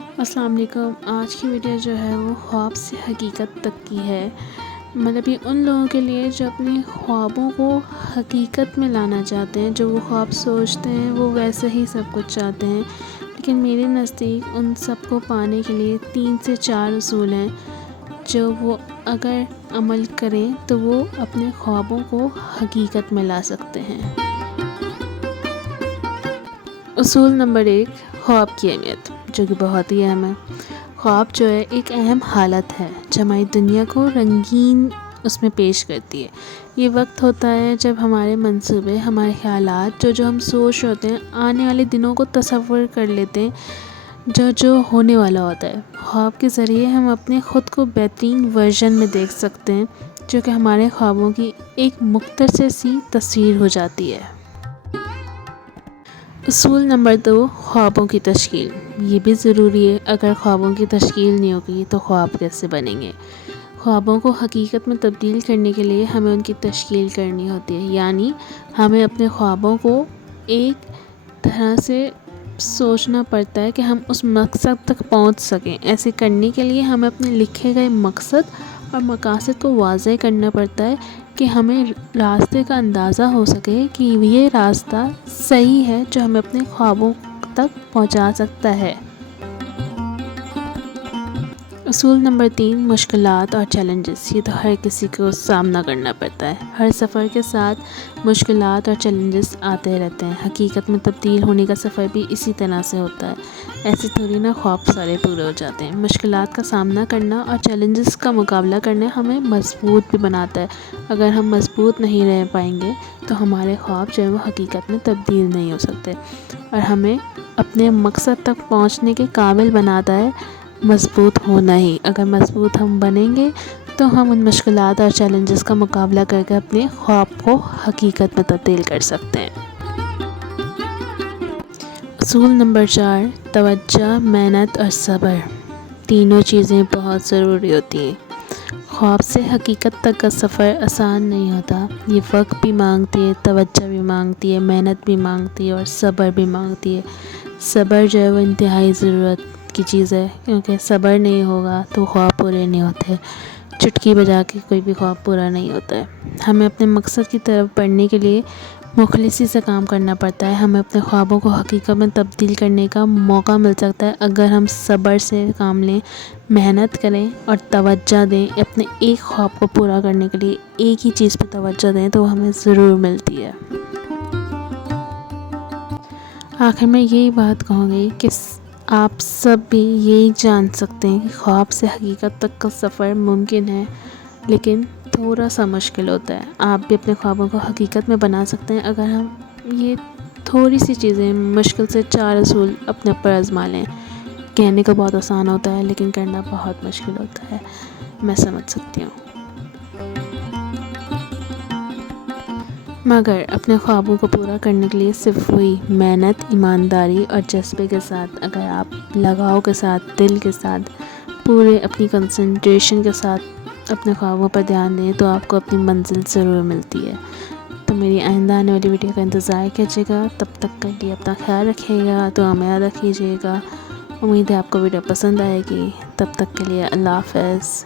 السلام علیکم۔ آج کی ویڈیو جو ہے وہ خواب سے حقیقت تک کی ہے۔ مطلب یہ ان لوگوں کے لیے جو اپنے خوابوں کو حقیقت میں لانا چاہتے ہیں، جو وہ خواب سوچتے ہیں وہ ویسے ہی سب کچھ چاہتے ہیں، لیکن میرے نزدیک ان سب کو پانے کے لیے 3 سے 4 اصول ہیں جو وہ اگر عمل کریں تو وہ اپنے خوابوں کو حقیقت میں لا سکتے ہیں۔ اصول نمبر 1، خواب کی اہمیت، جو کہ بہت ہی اہم ہے۔ خواب جو ہے ایک اہم حالت ہے جو ہماری دنیا کو رنگین اس میں پیش کرتی ہے۔ یہ وقت ہوتا ہے جب ہمارے منصوبے، ہمارے خیالات جو ہم سوچ رہے ہوتے ہیں، آنے والے دنوں کو تصور کر لیتے ہیں جو ہونے والا ہوتا ہے۔ خواب کے ذریعے ہم اپنے خود کو بہترین ورژن میں دیکھ سکتے ہیں، جو کہ ہمارے خوابوں کی ایک مختصر سی تصویر ہو جاتی ہے۔ اصول نمبر 2، خوابوں کی تشکیل۔ یہ بھی ضروری ہے، اگر خوابوں کی تشکیل نہیں ہوگی تو خواب کیسے بنیں گے؟ خوابوں کو حقیقت میں تبدیل کرنے کے لیے ہمیں ان کی تشکیل کرنی ہوتی ہے، یعنی ہمیں اپنے خوابوں کو ایک طرح سے سوچنا پڑتا ہے کہ ہم اس مقصد تک پہنچ سکیں۔ ایسے کرنے کے لیے ہمیں اپنے لکھے گئے مقصد اور مقاصد کو واضح کرنا پڑتا ہے کہ ہمیں راستے کا اندازہ ہو سکے کہ یہ راستہ صحیح ہے جو ہمیں اپنے خوابوں تک پہنچا سکتا ہے۔ اصول نمبر 3، مشکلات اور چیلنجز۔ یہ تو ہر کسی کو سامنا کرنا پڑتا ہے۔ ہر سفر کے ساتھ مشکلات اور چیلنجز آتے رہتے ہیں۔ حقیقت میں تبدیل ہونے کا سفر بھی اسی طرح سے ہوتا ہے۔ ایسے تھوڑی نہ خواب سارے پورے ہو جاتے ہیں۔ مشکلات کا سامنا کرنا اور چیلنجز کا مقابلہ کرنا ہمیں مضبوط بھی بناتا ہے۔ اگر ہم مضبوط نہیں رہ پائیں گے تو ہمارے خواب جو ہے وہ حقیقت میں تبدیل نہیں ہو سکتے، اور ہمیں اپنے مقصد تک پہنچنے کے قابل بناتا ہے مضبوط ہونا ہی۔ اگر مضبوط ہم بنیں گے تو ہم ان مشکلات اور چیلنجز کا مقابلہ کر کے اپنے خواب کو حقیقت میں تبدیل کر سکتے ہیں۔ اصول نمبر 4، توجہ، محنت اور صبر۔ تینوں چیزیں بہت ضروری ہوتی ہیں۔ خواب سے حقیقت تک کا سفر آسان نہیں ہوتا۔ یہ وقت بھی مانگتی ہے، توجہ بھی مانگتی ہے، محنت بھی مانگتی ہے اور صبر بھی مانگتی ہے۔ صبر جو ہے وہ انتہائی ضرورت کی چیز ہے، کیونکہ صبر نہیں ہوگا تو خواب پورے نہیں ہوتے۔ چٹکی بجا کے کوئی بھی خواب پورا نہیں ہوتا ہے۔ ہمیں اپنے مقصد کی طرف بڑھنے کے لیے مخلصی سے کام کرنا پڑتا ہے۔ ہمیں اپنے خوابوں کو حقیقت میں تبدیل کرنے کا موقع مل سکتا ہے اگر ہم صبر سے کام لیں، محنت کریں اور توجہ دیں۔ اپنے ایک خواب کو پورا کرنے کے لیے ایک ہی چیز پہ توجہ دیں تو وہ ہمیں ضرور ملتی ہے۔ آخر میں یہی بات کہوں گی کہ آپ سب بھی یہی جان سکتے ہیں کہ خواب سے حقیقت تک کا سفر ممکن ہے، لیکن تھوڑا سا مشکل ہوتا ہے۔ آپ بھی اپنے خوابوں کو حقیقت میں بنا سکتے ہیں اگر ہم یہ تھوڑی سی چیزیں، مشکل سے 4 اصول اپنے اوپر آزما لیں۔ کہنے کو بہت آسان ہوتا ہے لیکن کرنا بہت مشکل ہوتا ہے، میں سمجھ سکتی ہوں۔ مگر اپنے خوابوں کو پورا کرنے کے لیے صرف وہی محنت، ایمانداری اور جذبے کے ساتھ، اگر آپ لگاؤ کے ساتھ، دل کے ساتھ، پورے اپنی کنسنٹریشن کے ساتھ اپنے خوابوں پر دھیان دیں تو آپ کو اپنی منزل ضرور ملتی ہے۔ تو میری آئندہ آنے والی ویڈیو کا انتظار کیجیے گا۔ تب تک کے لیے اپنا خیال رکھیے گا، دعا میں یاد رکھیے گا۔ امید ہے آپ کو ویڈیو پسند آئے گی۔ تب تک کے لیے اللہ حافظ۔